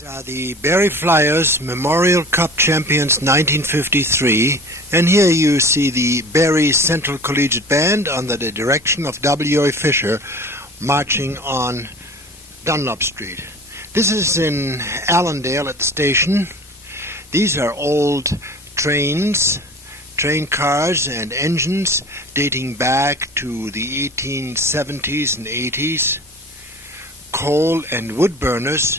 These are the Barrie Flyers Memorial Cup champions 1953, and here you see the Barrie Central Collegiate Band under the direction of W.A. Fisher marching on Dunlop Street. This is in Allendale at the station. These are old train cars and engines dating back to the 1870s and 80s, coal and wood burners,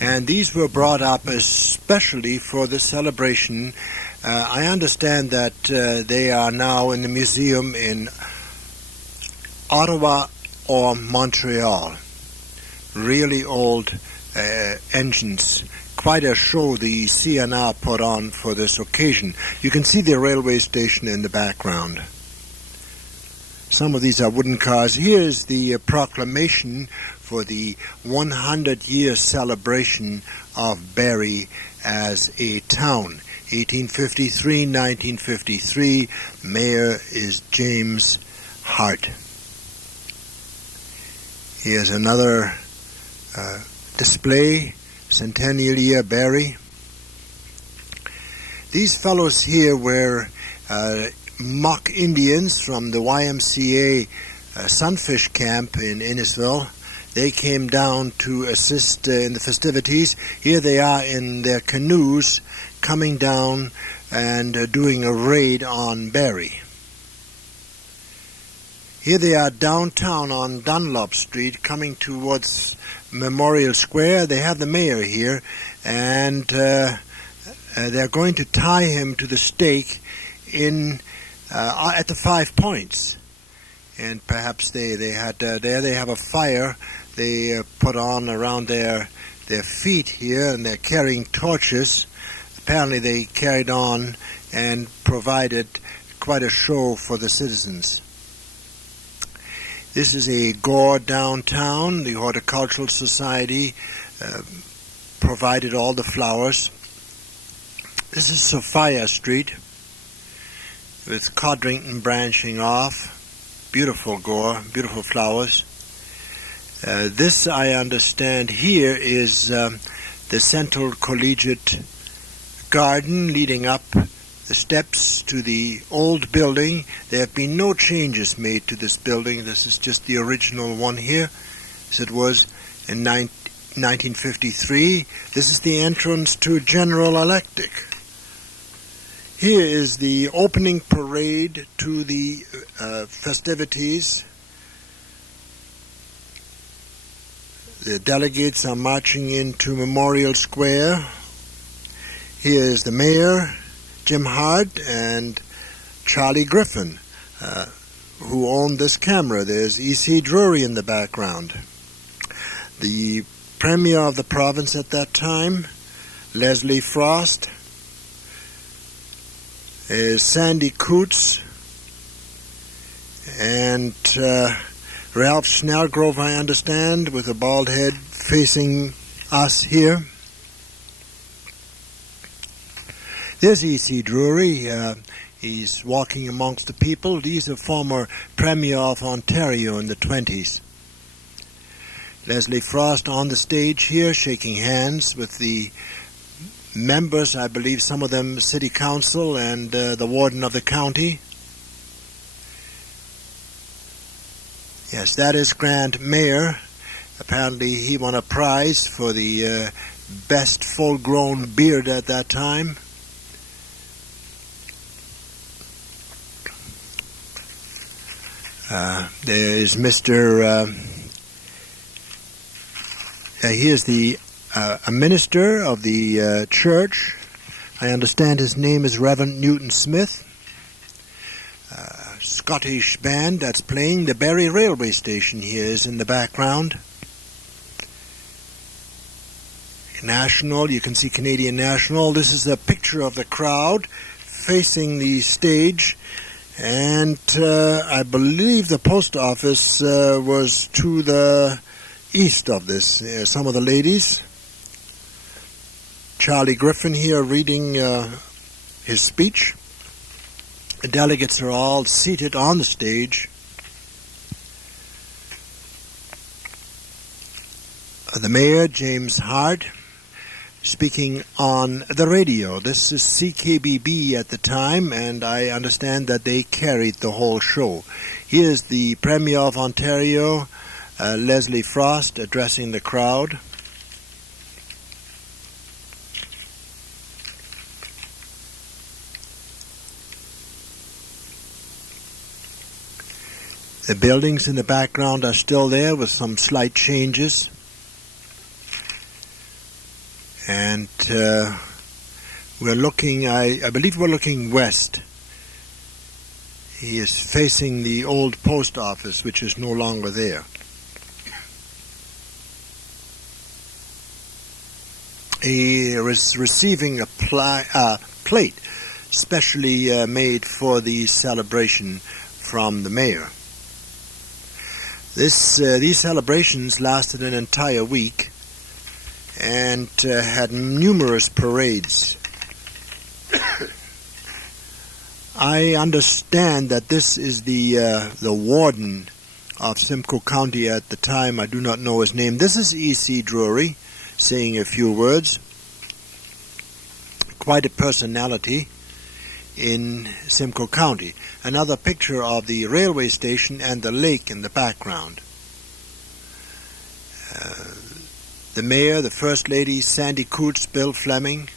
and these were brought up especially for the celebration. I understand that they are now in the museum in Ottawa or Montreal. Really old engines. Quite a show the CNR put on for this occasion. You can see the railway station in the background. Some of these are wooden cars. Here's the proclamation for the 100-year celebration of Barrie as a town. 1853-1953. Mayor is James Hart. Here's another display. Centennial Year Barrie. These fellows here were mock Indians from the YMCA Sunfish Camp in Innisfil. They came down to assist in the festivities. Here they are in their canoes coming down and doing a raid on Barrie. Here they are downtown on Dunlop Street coming towards Memorial Square. They have the mayor here, and they're going to tie him to the stake at the 5 Points. And perhaps they have a fire they put on around their feet here, and they're carrying torches. Apparently they carried on and provided quite a show for the citizens. This is a gore downtown. The Horticultural Society provided all the flowers. This is Sofia Street with Codrington branching off. Beautiful gore, beautiful flowers. This, I understand, here is the Central Collegiate Garden leading up the steps to the old building. There have been no changes made to this building. This is just the original one here, as it was in 1953. This is the entrance to General Electric. Here is the opening parade to the festivities. The delegates are marching into Memorial Square. Here is the mayor, Jim Hart, and Charly Griffin, who owned this camera. There's E.C. Drury in the background. The premier of the province at that time, Leslie Frost. There's Sandy Coots and Ralph Snellgrove, I understand, with a bald head facing us here. There's E.C. Drury. He's walking amongst the people. He's a former Premier of Ontario in the 20s. Leslie Frost on the stage here, shaking hands with the members, I believe some of them City Council and the Warden of the County. Yes, that is Grand Mayor. Apparently he won a prize for the best full-grown beard at that time. There is Mr. Here's a minister of the church. I understand his name is Reverend Newton Smith. Scottish band that's playing. The Barrie Railway Station here is in the background. National, you can see Canadian National. This is a picture of the crowd facing the stage. And I believe the post office was to the east of this. Some of the ladies. Charly Griffin here reading his speech. The delegates are all seated on the stage. The mayor, James Hart. speaking on the radio. This is CKBB at the time, and I understand that they carried the whole show. Here's the Premier of Ontario, Leslie Frost, addressing the crowd. The buildings in the background are still there with some slight changes. And we're looking, I believe we're looking west. He is facing the old post office, which is no longer there. He is receiving a plate specially made for the celebration from the mayor. These celebrations lasted an entire week and had numerous parades. I understand that this is the warden of Simcoe County at the time. I do not know his name. This is E.C. Drury saying a few words. Quite a personality in Simcoe County. Another picture of the railway station and the lake in the background. The mayor, the first lady, Sandy Coots, Bill Fleming.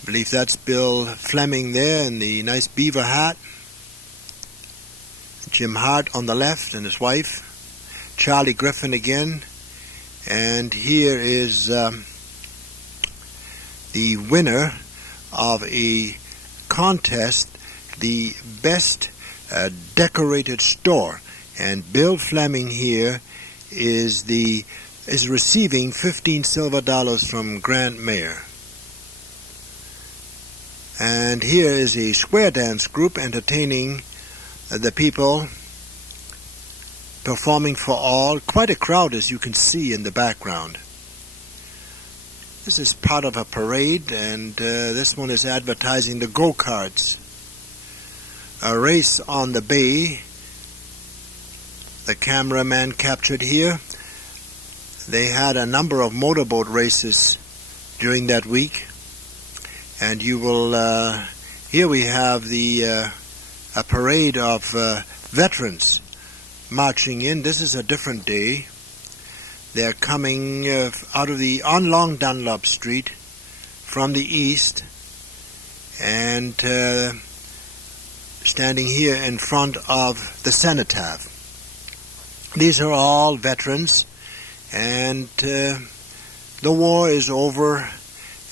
I believe that's Bill Fleming there in the nice beaver hat. Jim Hart on the left and his wife. Charly Griffin again. And here is the winner of a contest, the best decorated store. And Bill Fleming here is receiving $15 silver from Grant Mayer. And here is a square dance group entertaining the people, performing for all. Quite a crowd, as you can see in the background. This is part of a parade, and this one is advertising the go-karts. A race on the bay. The cameraman captured here. They had a number of motorboat races during that week. And you will, here we have a parade of veterans marching in. This is a different day. They're coming out of on Long Dunlop Street from the east and standing here in front of the cenotaph. These are all veterans, and the war is over.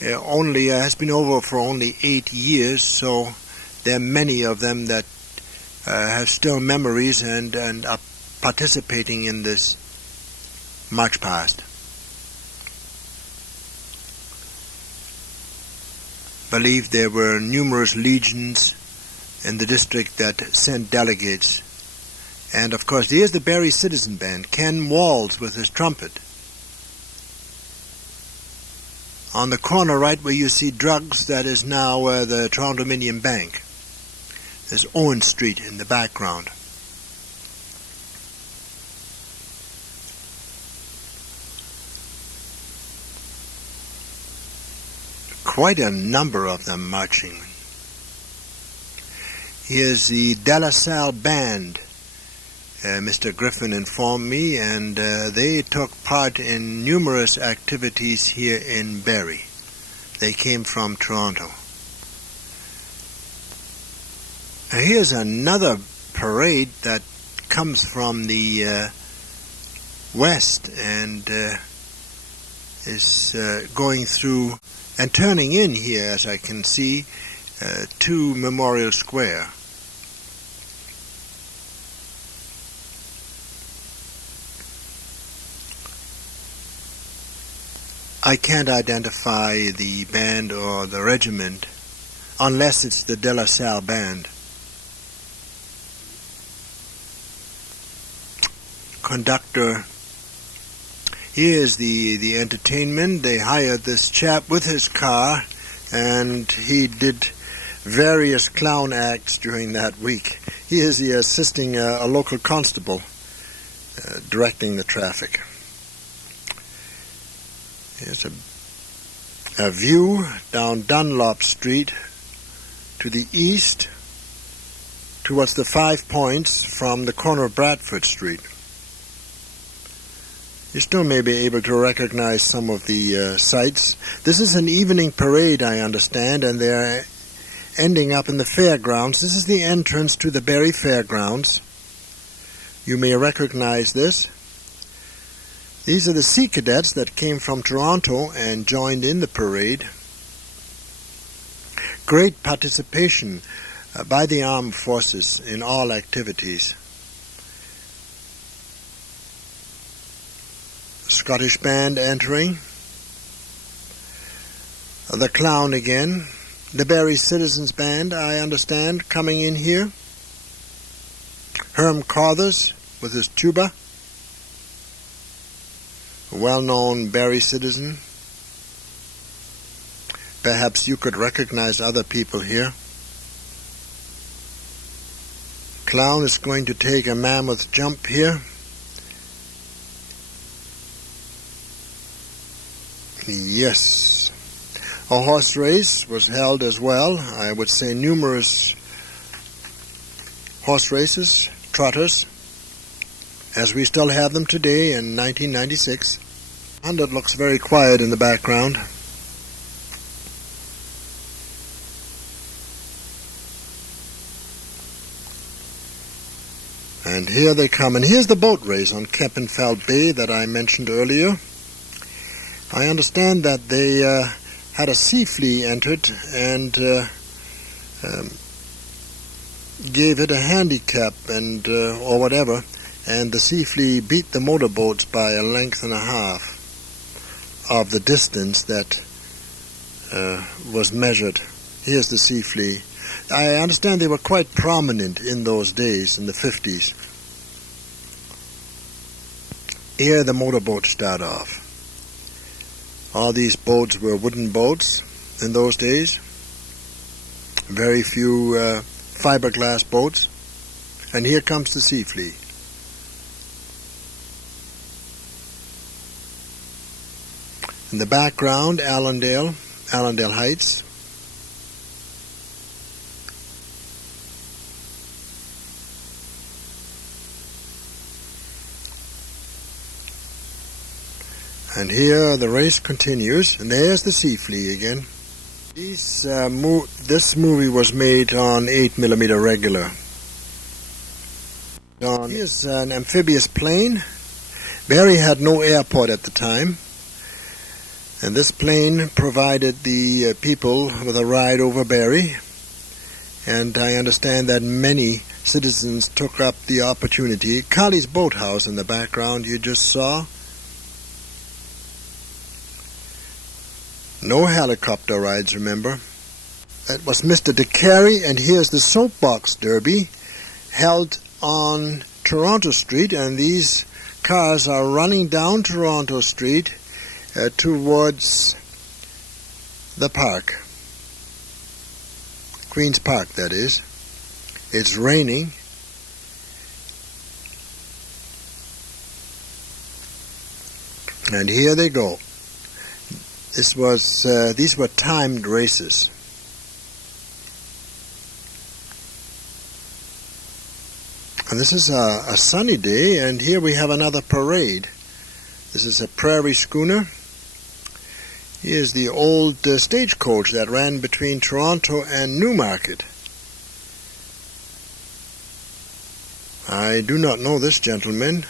Has been over for only 8 years, so there are many of them that have still memories and are participating in this march past. Believe there were numerous legions in the district that sent delegates. And of course, here's the Barrie Citizen Band, Ken Walls with his trumpet. On the corner right where you see drugs, that is now the Toronto-Dominion Bank. There's Owen Street in the background. Quite a number of them marching. Here's the De La Salle Band, Mr. Griffin informed me, and they took part in numerous activities here in Barrie. They came from Toronto. Here's another parade that comes from the west and is going through and turning in here, as I can see, to Memorial Square. I can't identify the band or the regiment unless it's the De La Salle Band. Conductor, here's the entertainment. They hired this chap with his car, and he did various clown acts during that week. He is assisting a local constable directing the traffic. Here's a view down Dunlop Street to the east towards the 5 Points from the corner of Bradford Street. You still may be able to recognize some of the sights. This is an evening parade, I understand, and they're ending up in the fairgrounds. This is the entrance to the Barrie Fairgrounds. You may recognize this. These are the Sea Cadets that came from Toronto and joined in the parade. Great participation by the armed forces in all activities. Scottish band entering. The clown again. The Barrie Citizens Band, I understand, coming in here. Herm Carthers with his tuba. A well-known Barrie citizen. Perhaps you could recognize other people here. Clown is going to take a mammoth jump here. Yes. A horse race was held as well. I would say numerous horse races, trotters, as we still have them today in 1996. And it looks very quiet in the background. And here they come. And here's the boat race on Kempenfeld Bay that I mentioned earlier. I understand that they had a sea flea entered and gave it a handicap and or whatever, and the sea flea beat the motorboats by a length and a half of the distance that was measured. Here's the sea flea. I understand they were quite prominent in those days, in the 50s. Here the motorboats start off. All these boats were wooden boats in those days. Very few fiberglass boats. And here comes the sea flea. In the background, Allendale Heights. And here the race continues, and there's the sea flea again. This movie was made on 8mm regular. Here's an amphibious plane. Barrie had no airport at the time, and this plane provided the people with a ride over Barrie. And I understand that many citizens took up the opportunity. Carly's boathouse in the background you just saw. No helicopter rides, remember. That was Mr. DeCarey, and here's the Soapbox-Derby held on Toronto Street, and these cars are running down Toronto Street towards the park. Queen's Park, that is. It's raining. And here they go. These were timed races. And this is a sunny day, and here we have another parade. This is a prairie schooner. Here's the old stagecoach that ran between Toronto and Newmarket. I do not know this gentleman,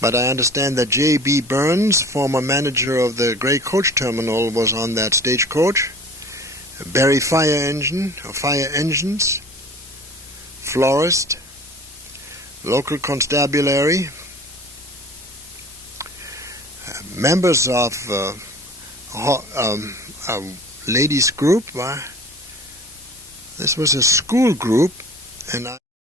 but I understand that J.B. Burns, former manager of the Grey Coach Terminal, was on that stagecoach. Barrie fire engines, florist, local constabulary, members of a ladies group. This was a school group, and